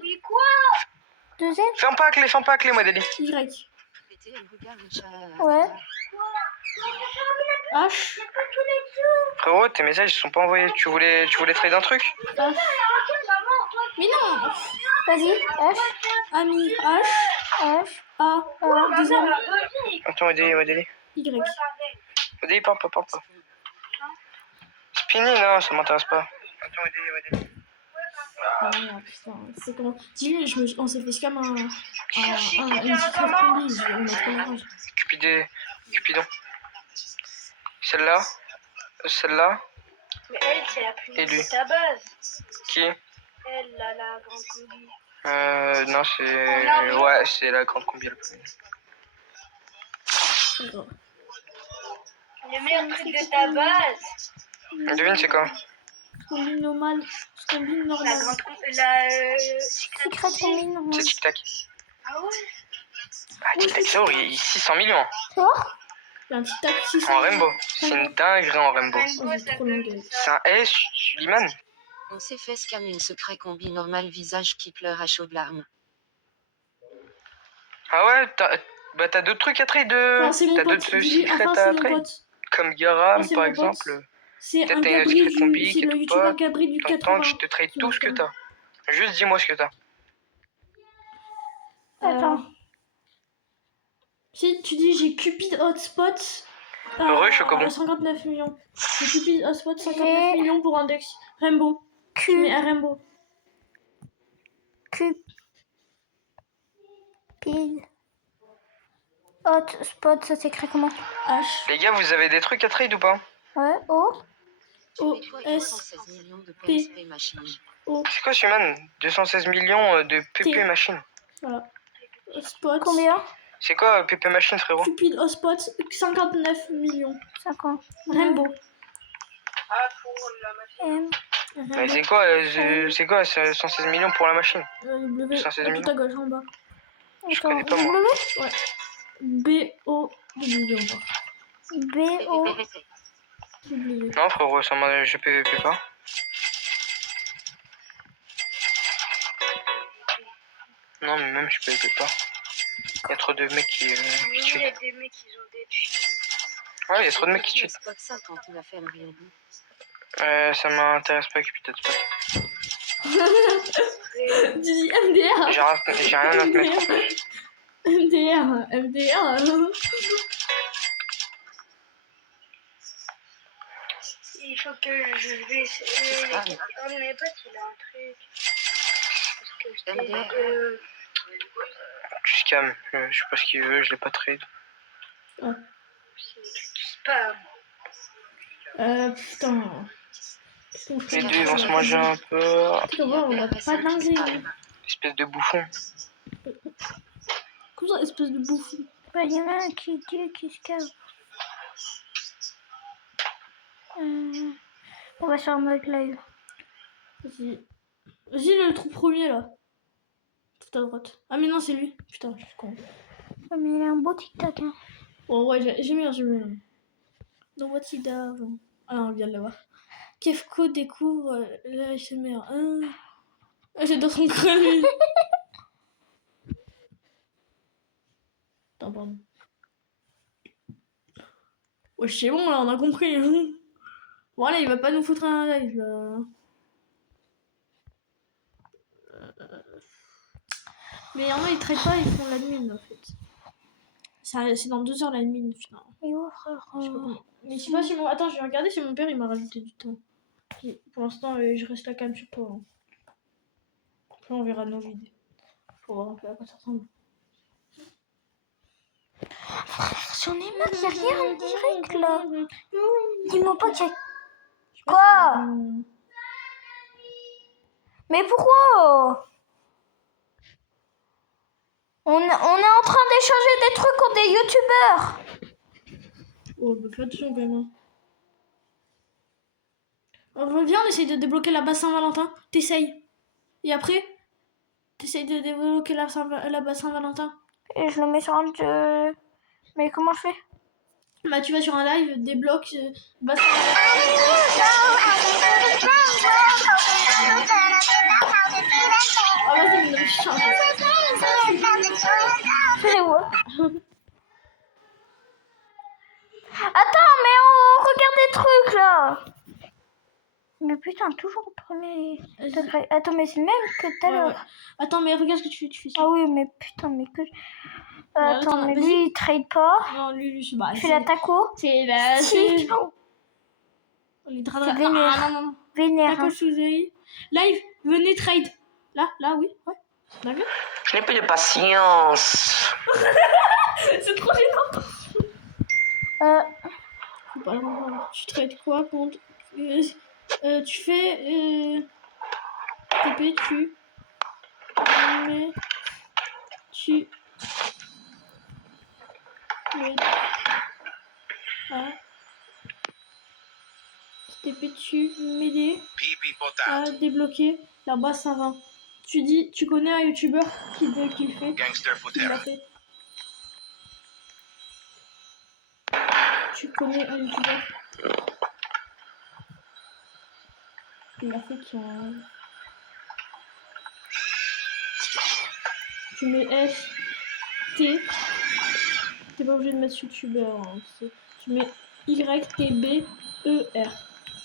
Deuxième. Ferme pas la clé, Modélie. Y. Ouais. H. Frérot, tes messages ils sont pas envoyés. Tu voulais trade un truc? H. Mais non. Vas-y. H. Ami. H. H. A. Deuxième. Attends, Modélie. Y. Modélie, parle pas. Spinny, non, ça m'intéresse pas. Attends, Modélie. Ah putain, c'est comment. Dis-lui, on s'est fait scam une petite combi. On a trop la rage. Cupidon. Celle-là. Mais elle, c'est la plus Et lui. de ta base. Qui? Elle, la grande combi. Non, c'est. Ouais, c'est la grande combi la plus. Le meilleur truc de ta base. Devine, c'est quoi? Combi normal. Combi La normal. grande combi. Secret combine. C'est Tic Tac. Ah ouais? Ah, Tic Tac, c'est horrible, il 600 millions. Tu vois? Il y a un petit tac 600. En Rainbow. C'est une dinguerie en Rainbow. Oh, j'ai trop longue. C'est un S, Suliman. On s'est fait scam une secret combi normal visage qui pleure à chaudes larmes. Ah ouais, t'as d'autres trucs à trade. Enfin, c'est mon T'as pote. d'autres Dis-lui, secrets enfin, à c'est mon trade. pote. Comme Garam, c'est par mon pote. exemple. C'est un Peut-être t'as une Gabri secret combi c'est qui le te youtubeur pote. Gabri du Tant 80. que je te trade tout ce que t'as. Juste dis-moi ce que t'as. Attends. Si tu dis j'ai Cupid Hotspot. Heureux, Chocobo. 59 millions. J'ai Cupid Hotspot 59 millions pour index. Rainbow. Tu mets un Rainbow. Cupid. Hotspot, ça s'écrit comment? H. Les gars, vous avez des trucs à trade ou pas? Ouais. O. O. Tu mets S. 216 millions de PSP machine. O. C'est quoi, Suliman? 216 millions de PP T. Machine. Voilà. Hotspot. Combien? C'est quoi PP Machine, frérot? Cupid Hotspot 59 millions. 50. Rainbow. M. Mais c'est quoi 116 millions pour la machine? W. 116 millions. Tout à gauche en bas. Je connais pas, moi. Ouais. B-O. W encore. B-O. W. Non, frérot, je PVP pas. Non, mais même je PVP pas. Il y a trop de mecs qui Il tuent. y a des mecs qui ont des cheats. Ouais, il y a trop de mecs qui tuent. Spot 50 il a fait un rien. Ça m'intéresse pas, Cupid Hotspot. Tu dis MDR. J'ai rien à te mettre. MDR. Il faut que je vais. Un de mes potes, il a un truc. Parce que c'était. Tu scam. Je sais pas ce qu'il veut, je l'ai pas trade. Spam. Putain. Les deux ils vont se manger un peu. Tu vas voir, on a pas dinguerie. Espèce de bouffon. Comme ça, espèce de bouffon. Bah, il y en a un qui dit qui se casse. On va sur un mode live. Vas-y. Vas-y, le trou premier là. Tout à droite. Ah, mais non, c'est lui. Putain, je suis con. Ouais, mais il a un beau tic-tac. Hein. Oh, ouais, j'ai bien. Donc, what he does. Ah, non, on vient de le voir. Kefko découvre l'ASMR. Ah, j'adore son crâne. Attends, pardon. Ouais, c'est bon, là, on a compris. Bon, allez, il va pas nous foutre un live, là. Mais il y en a, ils traitent pas, ils font l'admin, en fait. C'est dans 2 heures, l'admin, finalement. Et oh, frère. Je sais pas comment. Mais je sais pas si mon... Attends, je vais regarder si mon père il m'a rajouté du temps. Pour l'instant, je reste là quand même sur toi. Hein. Après, on verra nos vidéos. Faut voir un peu à quoi ça ressemble. J'en ai marre, y'a rien en direct là. Dis-moi pas qu'il y a... Quoi? Mais pourquoi? On est en train d'échanger des trucs contre des youtubeurs. Oh, bah fais attention quand même. Hein. Viens, on essaye de débloquer la base Saint-Valentin. T'essayes. Et après, t'essayes de débloquer la base Saint-Valentin. Et je le mets sur un de... Mais comment je fais? Bah tu vas sur un live, débloque base Saint-Valentin. Ah vas-y, mais je change. C'est moi. Attends, mais on regarde des trucs là. Mais putain, toujours le premier. Attends, mais c'est le même que tout à l'heure. Ouais. Attends, mais regarde ce que tu fais. Ah oui, mais putain, mais que... attends, mais vas-y. lui, il trade pas. Non, lui, je sais pas. Il fait la taco. C'est la... Si. Les C'est vénère. non. Vénère. Taco Suzy. Live, venez trade. Là, oui, ouais. D'accord. Je n'ai plus de patience. C'est trop gênant. Faut pas le voir. Tu trades quoi contre... tu fais... TP, tu... Mais... Tu... Mais... Ah... TP, tu... M'aider Pipi à potat. débloquer la base 120. Tu dis... Tu connais un youtubeur qui le fait? Gangster Qui l'a footera. fait? Tu connais un youtubeur qui l'a fait qui a... Tu mets S, T, t'es pas obligé de mettre youtubeur, hein, tu mets Y, T, B, E, R.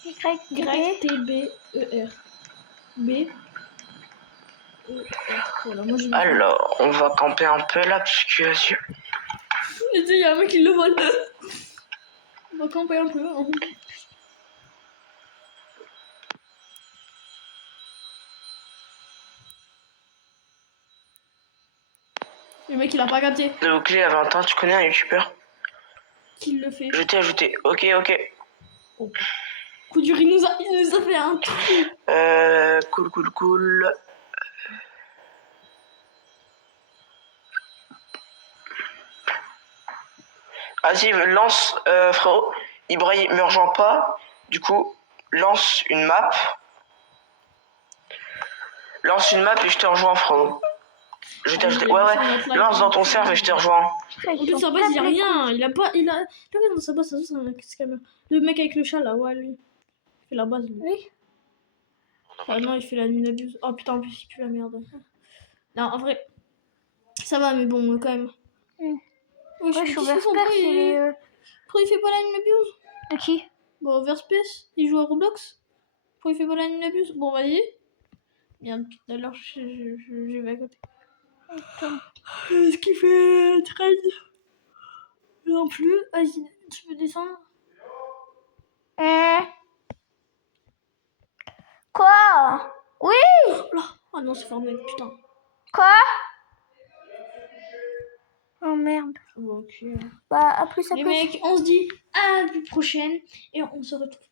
Y, T, B, E, R. B, E, R. Voilà, moi je vais... Alors, on va camper un peu là, puisque... Il y a un mec qui le vole. On va camper un peu. Hein. Le mec il a pas capté. Le clé à 20 ans, tu connais un youtubeur? Qui le fait? Je t'ai ajouté. Ok. Oh. Coup dur, il nous a fait un truc. Cool. Vas-y, lance, frérot. Ibrahim me rejoint pas. Du coup, lance une map. Lance une map et je te rejoins, frérot. Je t'ai ajouté. Ouais. Lance dans ton serve et je te rejoins. En plus, sa base, il a rien. Il a dans sa base, c'est un scammer. Le mec avec le chat là, ouais, lui. Il fait la base, lui. Oui. Ah non, il fait la nuit d'abuse. Oh putain, en plus, il pue la merde. Non, en vrai, ça va, mais bon, quand même. Ouais, je suis au Verspace. Pourquoi il fait pas la nuit d'abuse? De qui? Bon, Verspace, il joue à Roblox. Pourquoi il fait pas la nuit d'abuse? Bon, vas-y. Merde, tout à l'heure, je vais à côté. Est-ce qu'il fait trade? Non plus. Vas-y, tu peux descendre. Quoi? Oui. Oh non, c'est formé, putain. Quoi? Oh merde. Bon, ok. Bah, après ça Les peut... mecs, on se dit à la prochaine et on se retrouve